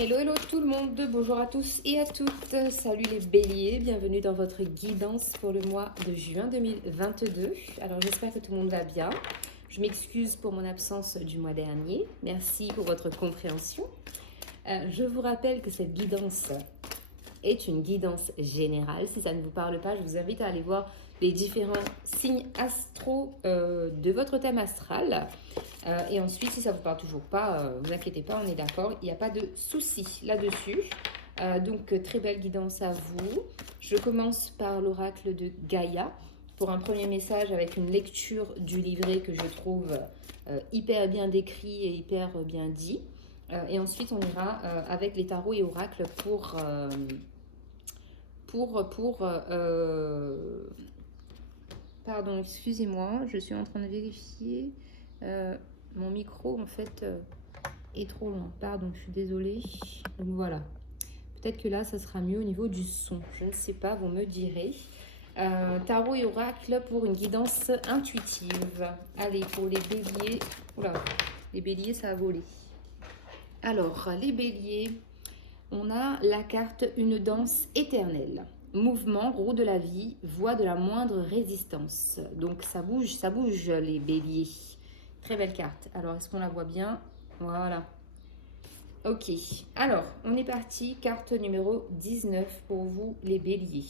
Hello, hello tout le monde, bonjour à tous et à toutes, salut les béliers, bienvenue dans votre guidance pour le mois de juin 2022. Alors j'espère que tout le monde va bien, je m'excuse pour mon absence du mois dernier, merci pour votre compréhension. Je vous rappelle que cette guidance est une guidance générale, si ça ne vous parle pas, je vous invite à aller voir les différents signes astro de votre thème astral. Et ensuite, si ça ne vous parle toujours pas, vous inquiétez pas, on est d'accord, il n'y a pas de souci là-dessus. Donc, très belle guidance à vous. Je commence par l'oracle de Gaïa pour un premier message avec une lecture du livret que je trouve hyper bien décrit et hyper bien dit. Et ensuite, on ira avec les tarots et oracles pardon, excusez-moi, je suis en train de vérifier. Mon micro, en fait, est trop loin. Pardon, je suis désolée. Donc voilà. Peut-être que là, ça sera mieux au niveau du son. Je ne sais pas, vous me direz. Tarot et oracle pour une guidance intuitive. Allez, pour les béliers. Oula, les béliers, ça a volé. Alors, les béliers, on a la carte Une danse éternelle. Mouvement, roue de la vie, voie de la moindre résistance. Donc, ça bouge les béliers. Très belle carte. Alors, est-ce qu'on la voit bien? Voilà. Ok. Alors, on est parti. Carte numéro 19 pour vous, les béliers.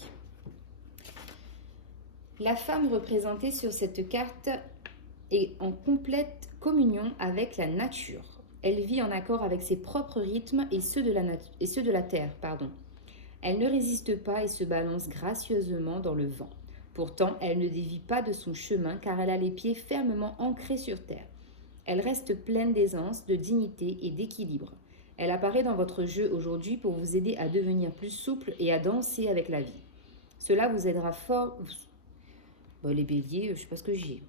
La femme représentée sur cette carte est en complète communion avec la nature. Elle vit en accord avec ses propres rythmes et ceux de la terre. Elle ne résiste pas et se balance gracieusement dans le vent. Pourtant, elle ne dévie pas de son chemin car elle a les pieds fermement ancrés sur terre. Elle reste pleine d'aisance, de dignité et d'équilibre. Elle apparaît dans votre jeu aujourd'hui pour vous aider à devenir plus souple et à danser avec la vie. Cela vous aidera fort... Bon, les béliers, je ne sais pas ce que j'ai.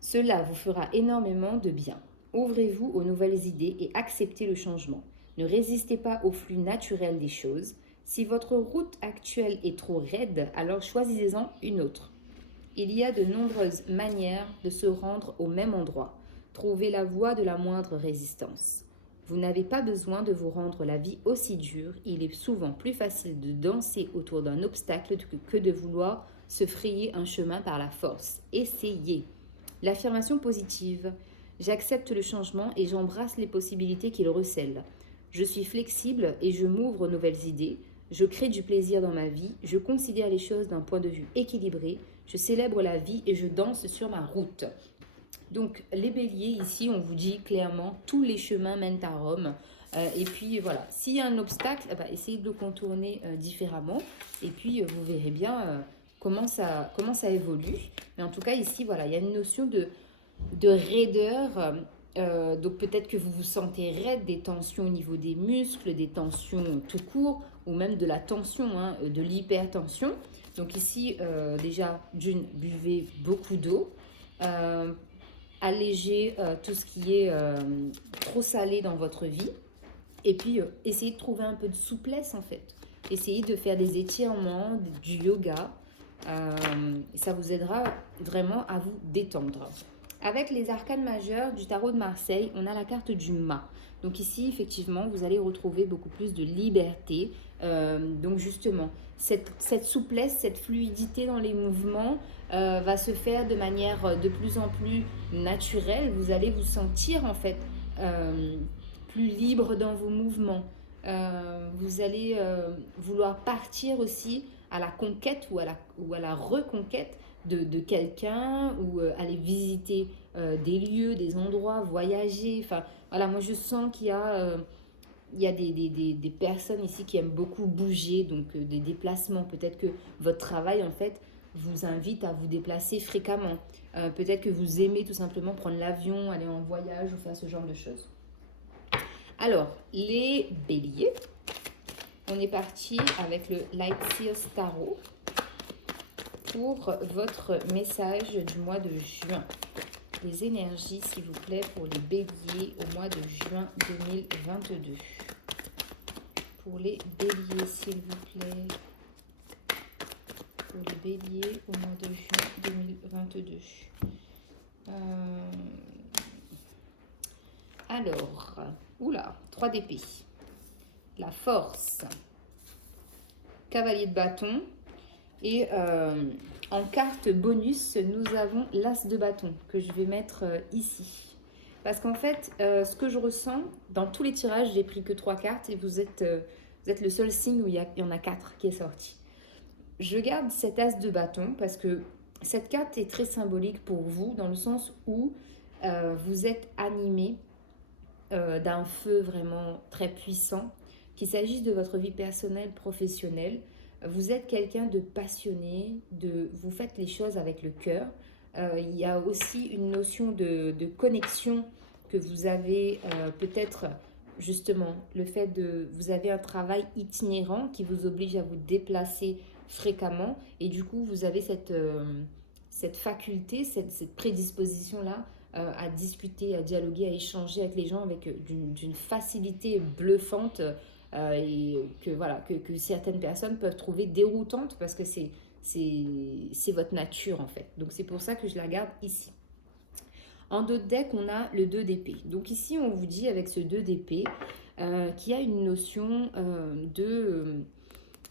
Cela vous fera énormément de bien. Ouvrez-vous aux nouvelles idées et acceptez le changement. Ne résistez pas au flux naturel des choses. Si votre route actuelle est trop raide, alors choisissez-en une autre. Il y a de nombreuses manières de se rendre au même endroit. Trouvez la voie de la moindre résistance. Vous n'avez pas besoin de vous rendre la vie aussi dure. Il est souvent plus facile de danser autour d'un obstacle que de vouloir se frayer un chemin par la force. Essayez. L'affirmation positive. J'accepte le changement et j'embrasse les possibilités qu'il recèle. Je suis flexible et je m'ouvre aux nouvelles idées. Je crée du plaisir dans ma vie. Je considère les choses d'un point de vue équilibré. Je célèbre la vie et je danse sur ma route. Donc les béliers, ici, on vous dit clairement, tous les chemins mènent à Rome. Et puis voilà, s'il y a un obstacle, essayez de le contourner différemment. Et puis vous verrez bien comment ça évolue. Mais en tout cas, ici, voilà, il y a une notion de raideur. Donc peut-être que vous vous sentez raide, des tensions au niveau des muscles, des tensions tout court, ou même de la tension, de l'hypertension. Donc ici, déjà, buvez beaucoup d'eau. Allégez tout ce qui est trop salé dans votre vie. Et puis, essayez de trouver un peu de souplesse, en fait. Essayez de faire des étirements, du yoga. Ça vous aidera vraiment à vous détendre. Avec les arcanes majeures du tarot de Marseille, on a la carte du mât. Donc ici, effectivement, vous allez retrouver beaucoup plus de liberté. Donc justement, cette souplesse, cette fluidité dans les mouvements va se faire de manière de plus en plus naturelle. Vous allez vous sentir en fait plus libre dans vos mouvements. Vous allez vouloir partir aussi à la conquête ou à la reconquête de quelqu'un ou aller visiter des lieux, des endroits, voyager. Enfin, voilà, moi je sens qu'il y a des personnes ici qui aiment beaucoup bouger, donc des déplacements. Peut-être que votre travail, en fait, vous invite à vous déplacer fréquemment. Peut-être que vous aimez tout simplement prendre l'avion, aller en voyage ou faire ce genre de choses. Alors, les béliers, on est parti avec le Light Seals Tarot pour votre message du mois de juin. Les énergies, s'il vous plaît, pour les béliers au mois de juin 2022. Pour les béliers, s'il vous plaît. Pour les béliers au mois de juin 2022. Alors, oula, 3 d'épée. la force, cavalier de bâton. Et en carte bonus, nous avons l'as de bâton que je vais mettre ici. Parce qu'en fait, ce que je ressens, dans tous les tirages, j'ai pris que 3 cartes et vous êtes le seul signe où il y en a 4 qui est sorti. Je garde cet as de bâton parce que cette carte est très symbolique pour vous dans le sens où vous êtes animé d'un feu vraiment très puissant, qu'il s'agisse de votre vie personnelle, professionnelle. Vous êtes quelqu'un de passionné, vous faites les choses avec le cœur. Il y a aussi une notion de connexion que vous avez peut-être justement le fait vous avez un travail itinérant qui vous oblige à vous déplacer fréquemment et du coup vous avez cette faculté, cette prédisposition-là à discuter, à dialoguer, à échanger avec les gens avec d'une facilité bluffante et que certaines personnes peuvent trouver déroutante parce que c'est votre nature en fait. Donc c'est pour ça que je la garde ici. En dos de deck, on a le 2 d'épée. Donc ici, on vous dit avec ce 2 d'épée qu'il y a une notion de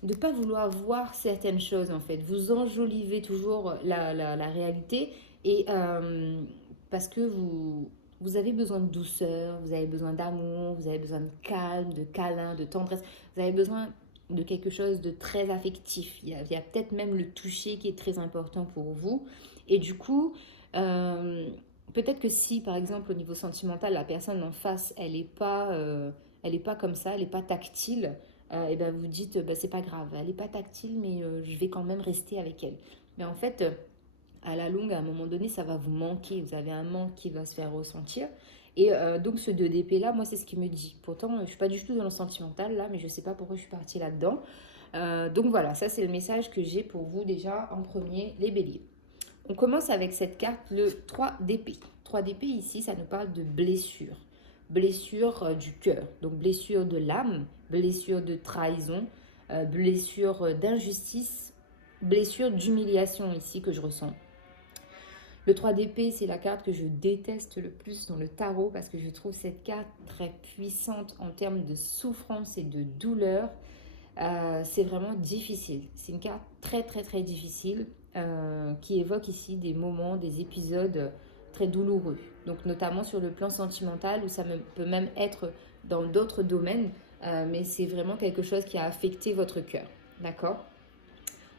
ne pas vouloir voir certaines choses en fait. Vous enjolivez toujours la réalité et parce que vous avez besoin de douceur, vous avez besoin d'amour, vous avez besoin de calme, de câlin, de tendresse. Vous avez besoin de quelque chose de très affectif. Il y a peut-être même le toucher qui est très important pour vous. Et du coup, peut-être que si, par exemple, au niveau sentimental, la personne en face, elle n'est pas comme ça, elle n'est pas tactile, et ben vous dites, c'est pas grave, elle n'est pas tactile, mais je vais quand même rester avec elle. Mais en fait, à la longue, à un moment donné, ça va vous manquer. Vous avez un manque qui va se faire ressentir. Et donc, ce 2 d'épée là, moi, c'est ce qui me dit. Pourtant, je ne suis pas du tout dans le sentimental là, mais je ne sais pas pourquoi je suis partie là-dedans. Donc voilà, ça c'est le message que j'ai pour vous déjà en premier, les béliers. On commence avec cette carte, le 3 d'épée. 3 d'épée ici, ça nous parle de blessure. Blessure du cœur, donc blessure de l'âme, blessure de trahison, blessure d'injustice, blessure d'humiliation ici que je ressens. Le 3 d'épée, c'est la carte que je déteste le plus dans le tarot parce que je trouve cette carte très puissante en termes de souffrance et de douleur. C'est vraiment difficile. C'est une carte très très très difficile qui évoque ici des moments, des épisodes très douloureux. Donc notamment sur le plan sentimental où ça peut même être dans d'autres domaines, mais c'est vraiment quelque chose qui a affecté votre cœur. D'accord ?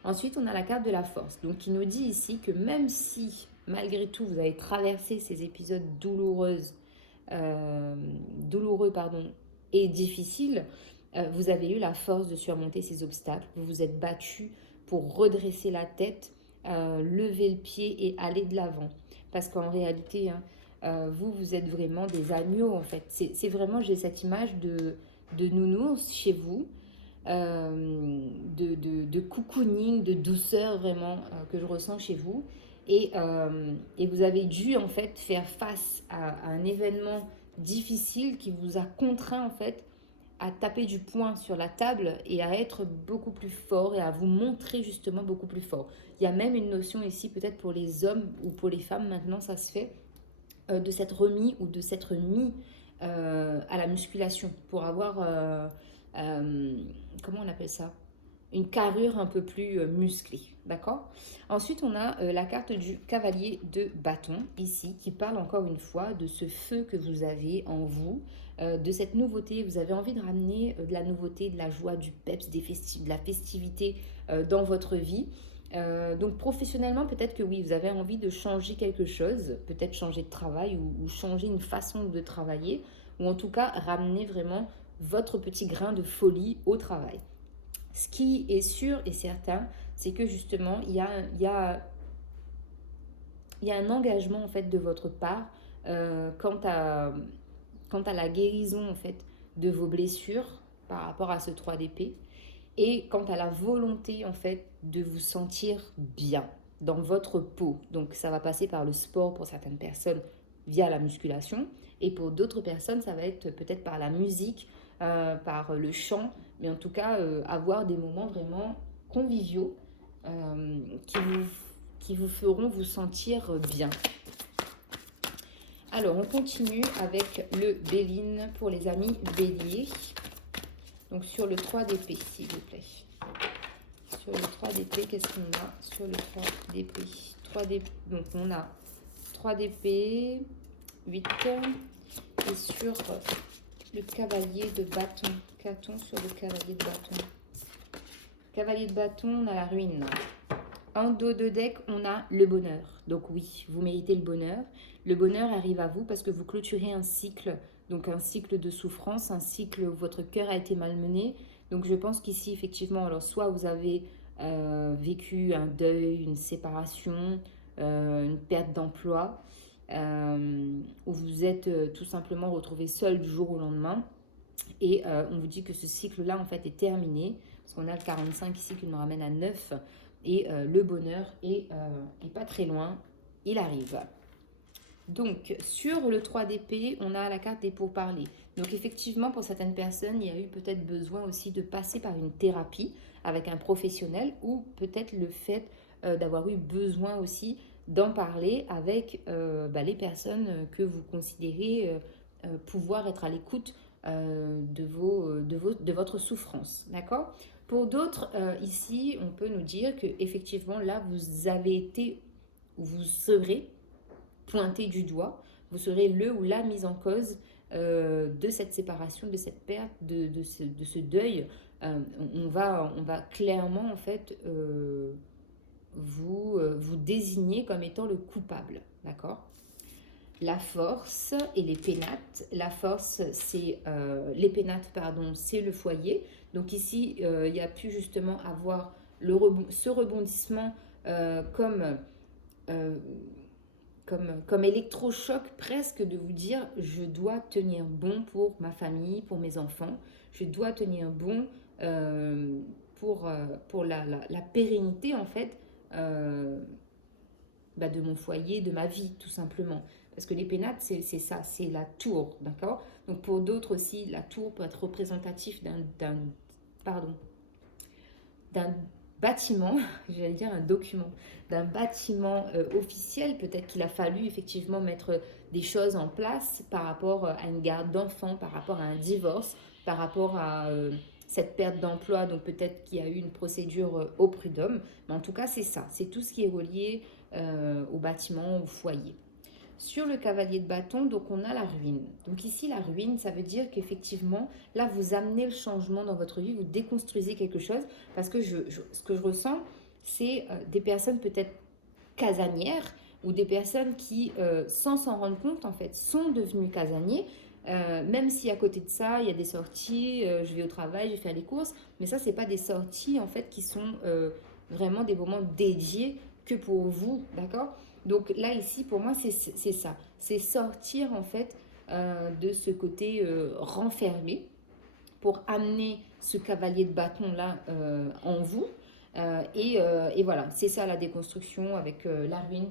Ensuite, on a la carte de la force, donc qui nous dit ici que même si, malgré tout, vous avez traversé ces épisodes douloureux et difficiles, vous avez eu la force de surmonter ces obstacles. Vous vous êtes battu pour redresser la tête, lever le pied et aller de l'avant. Parce qu'en réalité, vous êtes vraiment des agneaux, en fait. C'est vraiment, j'ai cette image de nounours chez vous, de cocooning, de douceur vraiment que je ressens chez vous. Et vous avez dû en fait faire face à un événement difficile qui vous a contraint en fait à taper du poing sur la table et à être beaucoup plus fort et à vous montrer justement beaucoup plus fort. Il y a même une notion ici peut-être pour les hommes ou pour les femmes, maintenant ça se fait, de s'être remis ou de s'être mis à la musculation pour avoir... comment on appelle ça ? Une carrure un peu plus musclée, d'accord ? Ensuite, on a la carte du cavalier de bâton, ici, qui parle encore une fois de ce feu que vous avez en vous, de cette nouveauté. Vous avez envie de ramener de la nouveauté, de la joie, du peps, de la festivité dans votre vie. Donc professionnellement, peut-être que oui, vous avez envie de changer quelque chose, peut-être changer de travail ou changer une façon de travailler, ou en tout cas ramener vraiment votre petit grain de folie au travail. Ce qui est sûr et certain, c'est que justement, il y a un engagement en fait de votre part quant à la guérison en fait de vos blessures par rapport à ce 3 d'épée et quant à la volonté en fait de vous sentir bien dans votre peau. Donc ça va passer par le sport pour certaines personnes via la musculation et pour d'autres personnes ça va être peut-être par la musique, par le chant, mais en tout cas avoir des moments vraiment conviviaux qui vous feront vous sentir bien. Alors on continue avec le Béline pour les amis béliers. Donc sur le 3 d'épée, s'il vous plaît. Sur le 3 d'épée, qu'est-ce qu'on a sur le 3 d'épée? 3 d'épée, donc on a 3 d'épée, 8. Et sur le cavalier de bâton, qu'a-t-on sur le cavalier de bâton? Cavalier de bâton, on a la ruine. En dos de deck, on a le bonheur. Donc oui, vous méritez le bonheur. Le bonheur arrive à vous parce que vous clôturez un cycle, donc un cycle de souffrance, un cycle où votre cœur a été malmené. Donc je pense qu'ici, effectivement, alors soit vous avez vécu un deuil, une séparation, une perte d'emploi, où vous êtes tout simplement retrouvé seul du jour au lendemain. Et on vous dit que ce cycle-là, en fait, est terminé. Parce qu'on a le 45 ici qui nous ramène à 9. Et le bonheur est pas très loin. Il arrive. Donc, sur le 3 d'épée, on a la carte des pourparlers. Donc, effectivement, pour certaines personnes, il y a eu peut-être besoin aussi de passer par une thérapie avec un professionnel ou peut-être le fait d'avoir eu besoin aussi d'en parler avec les personnes que vous considérez pouvoir être à l'écoute de votre souffrance. D'accord? Pour d'autres, ici, on peut nous dire que effectivement là, vous avez été ou vous serez pointé du doigt, vous serez le ou la mise en cause de cette séparation, de cette perte, de ce deuil. On va clairement en fait vous désigner comme étant le coupable, d'accord? La force et les pénates. La force, c'est les pénates, pardon, c'est le foyer. Donc ici, il y a pu justement avoir ce rebondissement comme électrochoc presque de vous dire je dois tenir bon pour ma famille, pour mes enfants, je dois tenir bon pour la pérennité en fait de mon foyer, de ma vie tout simplement. Parce que les pénates, c'est ça, c'est la tour, d'accord? Donc pour d'autres aussi, la tour peut être représentatif d'un bâtiment, j'allais dire un document, d'un bâtiment officiel. Peut-être qu'il a fallu effectivement mettre des choses en place par rapport à une garde d'enfants, par rapport à un divorce, par rapport à cette perte d'emploi. Donc peut-être qu'il y a eu une procédure au prud'homme. Mais en tout cas, c'est ça, c'est tout ce qui est relié au bâtiment, au foyer. Sur le cavalier de bâton, donc on a la ruine. Donc ici, la ruine, ça veut dire qu'effectivement, là, vous amenez le changement dans votre vie, vous déconstruisez quelque chose. Parce que ce que je ressens, c'est des personnes peut-être casanières ou des personnes qui, sans s'en rendre compte, en fait, sont devenues casaniers. Même si à côté de ça, il y a des sorties, je vais au travail, je vais faire les courses. Mais ça, c'est pas des sorties, en fait, qui sont vraiment des moments dédiés que pour vous, d'accord? Donc là, ici, pour moi, c'est ça. C'est sortir, en fait, de ce côté renfermé pour amener ce cavalier de bâton-là en vous. Et voilà, c'est ça la déconstruction avec la ruine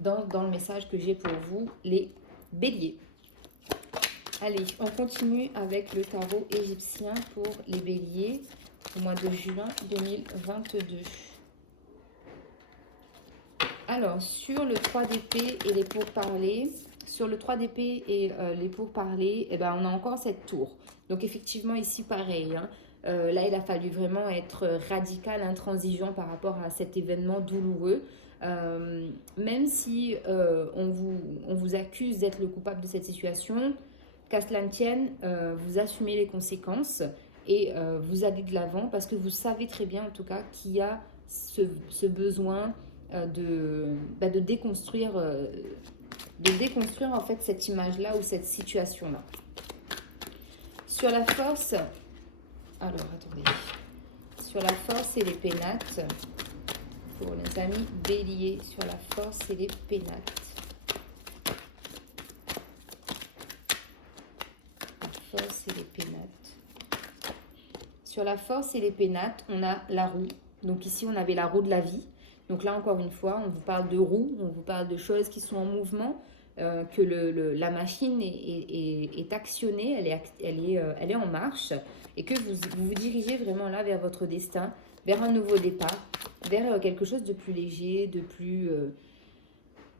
dans le message que j'ai pour vous, les béliers. Allez, on continue avec le tarot égyptien pour les béliers au mois de juin 2022. Alors, sur le 3 d'épée et les pourparlers, sur le 3 d'épée et les pourparlers, on a encore cette tour. Donc, effectivement, ici, pareil. Là, il a fallu vraiment être radical, intransigeant par rapport à cet événement douloureux. Même si on vous accuse d'être le coupable de cette situation, qu'à cela ne tienne, vous assumez les conséquences et vous allez de l'avant parce que vous savez très bien, en tout cas, qu'il y a ce besoin de déconstruire en fait cette image-là ou cette situation-là. Sur la force, alors attendez, sur la force et les pénates, pour les amis béliers, sur la force et les pénates. La force et les pénates. Sur la force et les pénates, on a la roue. Donc ici, on avait la roue de la vie. Donc là, encore une fois, on vous parle de roues, on vous parle de choses qui sont en mouvement, que la machine est actionnée, elle est en marche, et que vous vous dirigez vraiment là vers votre destin, vers un nouveau départ, vers quelque chose de plus léger, de plus...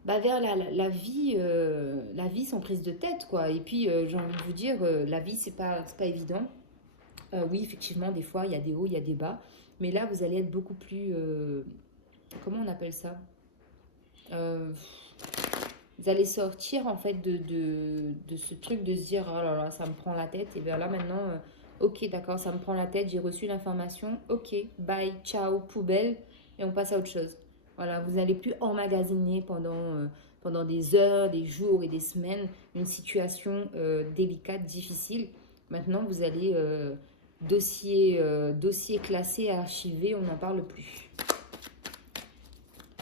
vers la vie sans prise de tête, quoi. Et puis, j'ai envie de vous dire, la vie, c'est pas évident. Oui, effectivement, des fois, il y a des hauts, il y a des bas. Mais là, vous allez être beaucoup plus... comment on appelle ça? Euh, Vous allez sortir en fait de ce truc de se dire oh là là, ça me prend la tête. Et bien là maintenant, ok, d'accord, ça me prend la tête, j'ai reçu l'information, ok, bye, ciao, poubelle, et on passe à autre chose. Voilà, vous n'allez plus emmagasiner pendant des heures, des jours et des semaines une situation délicate, difficile. Maintenant, vous allez dossier classé, archivé, on n'en parle plus.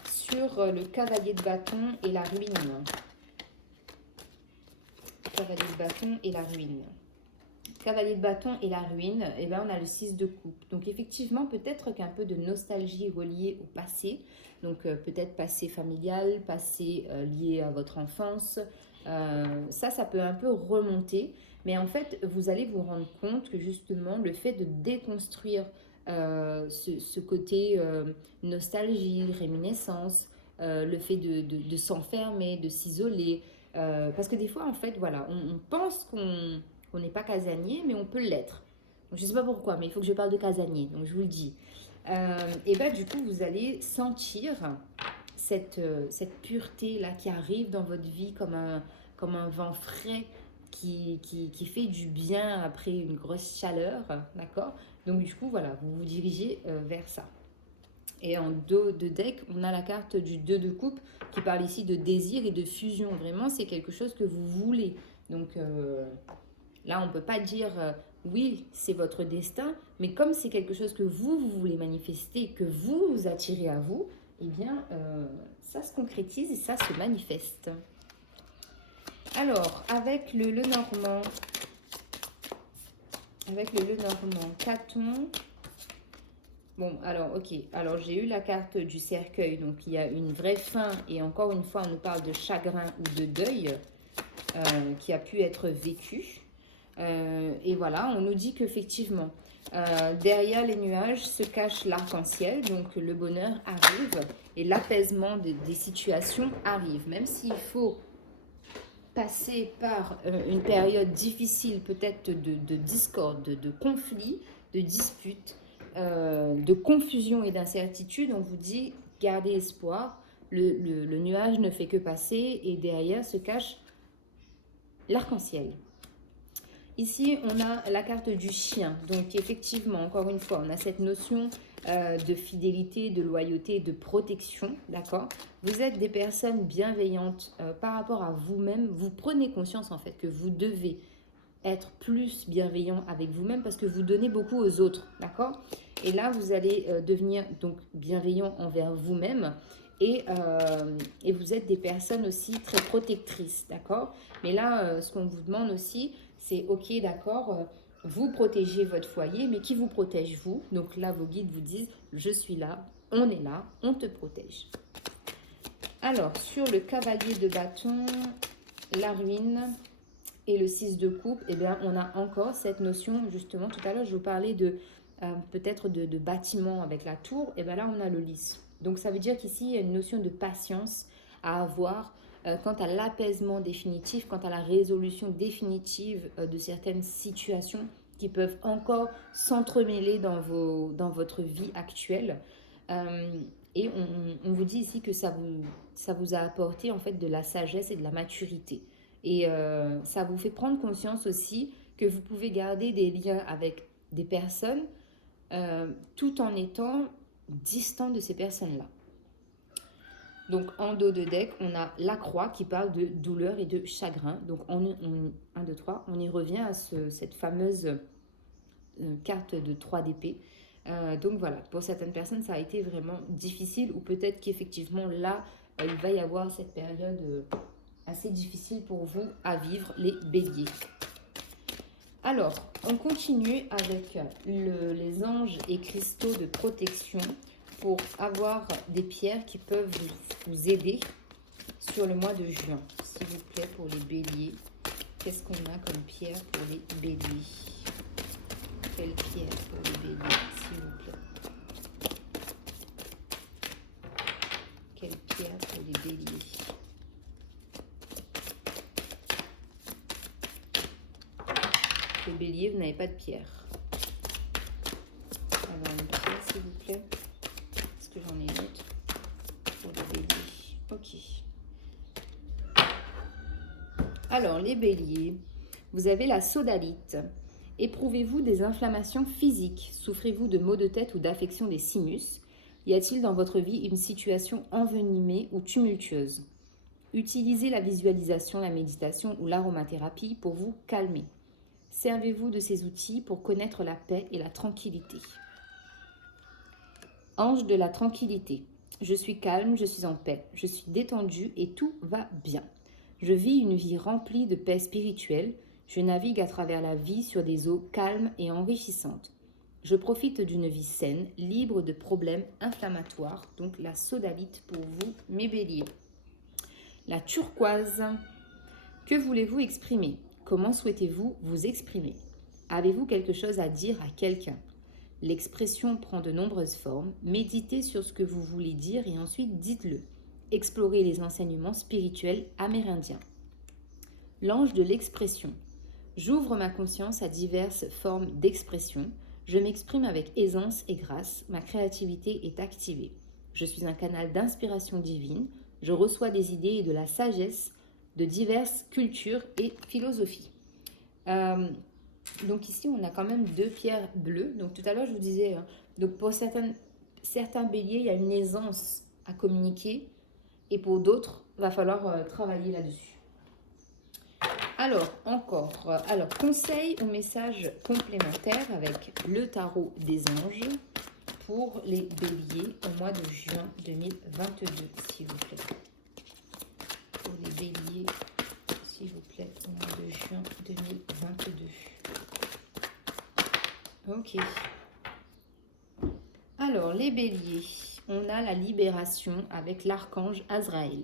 Sur le cavalier de bâton et la ruine. Cavalier de bâton et la ruine. Cavalier de bâton et la ruine, et ben on a le 6 de coupe. Donc effectivement, peut-être qu'un peu de nostalgie reliée au passé. Donc peut-être passé familial, passé lié à votre enfance. Ça peut un peu remonter. Mais en fait, vous allez vous rendre compte que justement, le fait de déconstruire ce côté nostalgie, réminiscence, le fait de s'enfermer, de s'isoler. Parce que des fois, en fait, voilà, on pense qu'on n'est pas casanier, mais on peut l'être. Donc, je ne sais pas pourquoi, mais il faut que je parle de casanier, donc je vous le dis. Et bien, du coup, vous allez sentir cette pureté-là qui arrive dans votre vie comme un vent frais qui fait du bien après une grosse chaleur, d'accord? Donc, du coup, voilà, vous vous dirigez vers ça. Et en dos de deck, on a la carte du 2 de coupe qui parle ici de désir et de fusion. Vraiment, c'est quelque chose que vous voulez. Donc là, on ne peut pas dire oui, c'est votre destin, mais comme c'est quelque chose que vous voulez manifester, que vous attirez à vous, eh bien, ça se concrétise et ça se manifeste. Alors, avec le Lenormand, qu'a-t-on? Bon, alors, ok. Alors, j'ai eu la carte du cercueil. Donc, il y a une vraie fin. Et encore une fois, on nous parle de chagrin ou de deuil qui a pu être vécu. Et voilà, on nous dit qu'effectivement, derrière les nuages se cache l'arc-en-ciel. Donc, le bonheur arrive et l'apaisement des situations arrive. Même s'il faut passer par une période difficile, peut-être de discorde, de conflit, de dispute, de confusion et d'incertitude, on vous dit gardez espoir, le nuage ne fait que passer et derrière se cache l'arc-en-ciel. Ici, on a la carte du chien. Donc, effectivement, encore une fois, on a cette notion de fidélité, de loyauté, de protection, d'accord? Vous êtes des personnes bienveillantes par rapport à vous-même. Vous prenez conscience, en fait, que vous devez être plus bienveillant avec vous-même parce que vous donnez beaucoup aux autres, d'accord? Et là, vous allez devenir donc bienveillant envers vous-même et vous êtes des personnes aussi très protectrices, d'accord? Mais là, ce qu'on vous demande aussi, c'est ok, d'accord, vous protégez votre foyer, mais qui vous protège vous? Donc là, vos guides vous disent, je suis là, on te protège. Alors, sur le cavalier de bâton, la ruine et le 6 de coupe, eh bien, on a encore cette notion, justement, tout à l'heure, je vous parlais de peut-être de bâtiment avec la tour, et bien là, on a le lys. Donc, ça veut dire qu'ici, il y a une notion de patience à avoir quant à l'apaisement définitif, quant à la résolution définitive de certaines situations qui peuvent encore s'entremêler dans votre vie actuelle. Et on vous dit ici que ça vous a apporté en fait de la sagesse et de la maturité. Et ça vous fait prendre conscience aussi que vous pouvez garder des liens avec des personnes tout en étant distant de ces personnes-là. Donc en dos de deck, on a la croix qui parle de douleur et de chagrin. Donc 1, 2, 3, on y revient à cette fameuse carte de 3 d'épée. Donc voilà, pour certaines personnes, ça a été vraiment difficile ou peut-être qu'effectivement là, il va y avoir cette période assez difficile pour vous à vivre, les béliers. Alors, on continue avec les anges et cristaux de protection pour avoir des pierres qui peuvent vous aider sur le mois de juin. S'il vous plaît, pour les béliers, qu'est-ce qu'on a comme pierre pour les béliers? Quelle pierre pour les béliers, s'il vous plaît? Quelle pierre pour les béliers? Les béliers, vous n'avez pas de pierre. Alors, une pièce, s'il vous plaît. Est-ce que j'en ai une autre pour les béliers? Ok. Alors, les béliers, vous avez la sodalite. Éprouvez-vous des inflammations physiques? Souffrez-vous de maux de tête ou d'affection des sinus? Y a-t-il dans votre vie une situation envenimée ou tumultueuse? Utilisez la visualisation, la méditation ou l'aromathérapie pour vous calmer. Servez-vous de ces outils pour connaître la paix et la tranquillité. Ange de la tranquillité. Je suis calme, je suis en paix, je suis détendu et tout va bien. Je vis une vie remplie de paix spirituelle. Je navigue à travers la vie sur des eaux calmes et enrichissantes. Je profite d'une vie saine, libre de problèmes inflammatoires. Donc la sodalite pour vous, mes béliers. La turquoise. Que voulez-vous exprimer? Comment souhaitez-vous vous exprimer? Avez-vous quelque chose à dire à quelqu'un? L'expression prend de nombreuses formes. Méditez sur ce que vous voulez dire et ensuite dites-le. Explorez les enseignements spirituels amérindiens. L'ange de l'expression. J'ouvre ma conscience à diverses formes d'expression. Je m'exprime avec aisance et grâce. Ma créativité est activée. Je suis un canal d'inspiration divine. Je reçois des idées et de la sagesse de diverses cultures et philosophies. Donc ici, on a quand même 2 pierres bleues. Donc tout à l'heure, je vous disais, donc pour certains béliers, il y a une aisance à communiquer. Et pour d'autres, il va falloir travailler là-dessus. Alors, conseil ou message complémentaire avec le tarot des anges pour les béliers au mois de juin 2022, s'il vous plaît. Pour les béliers, s'il vous plaît, au mois de juin 2022. Ok. Alors, les béliers, on a la libération avec l'archange Azraël.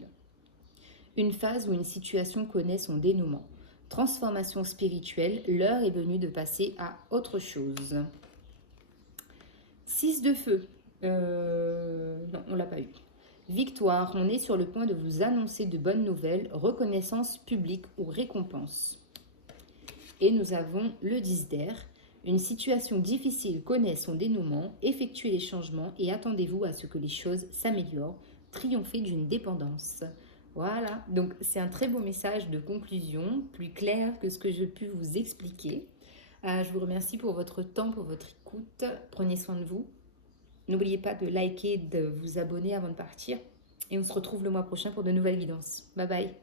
Une phase où une situation connaît son dénouement. Transformation spirituelle, l'heure est venue de passer à autre chose. 6 de feu. Non, on l'a pas eu. Victoire, on est sur le point de vous annoncer de bonnes nouvelles, reconnaissance publique ou récompense. Et nous avons le 10 d'air. Une situation difficile connaît son dénouement, effectuez les changements et attendez-vous à ce que les choses s'améliorent, triomphez d'une dépendance. Voilà, donc c'est un très beau message de conclusion, plus clair que ce que j'ai pu vous expliquer. Je vous remercie pour votre temps, pour votre écoute. Prenez soin de vous. N'oubliez pas de liker, de vous abonner avant de partir. Et on se retrouve le mois prochain pour de nouvelles guidances. Bye bye.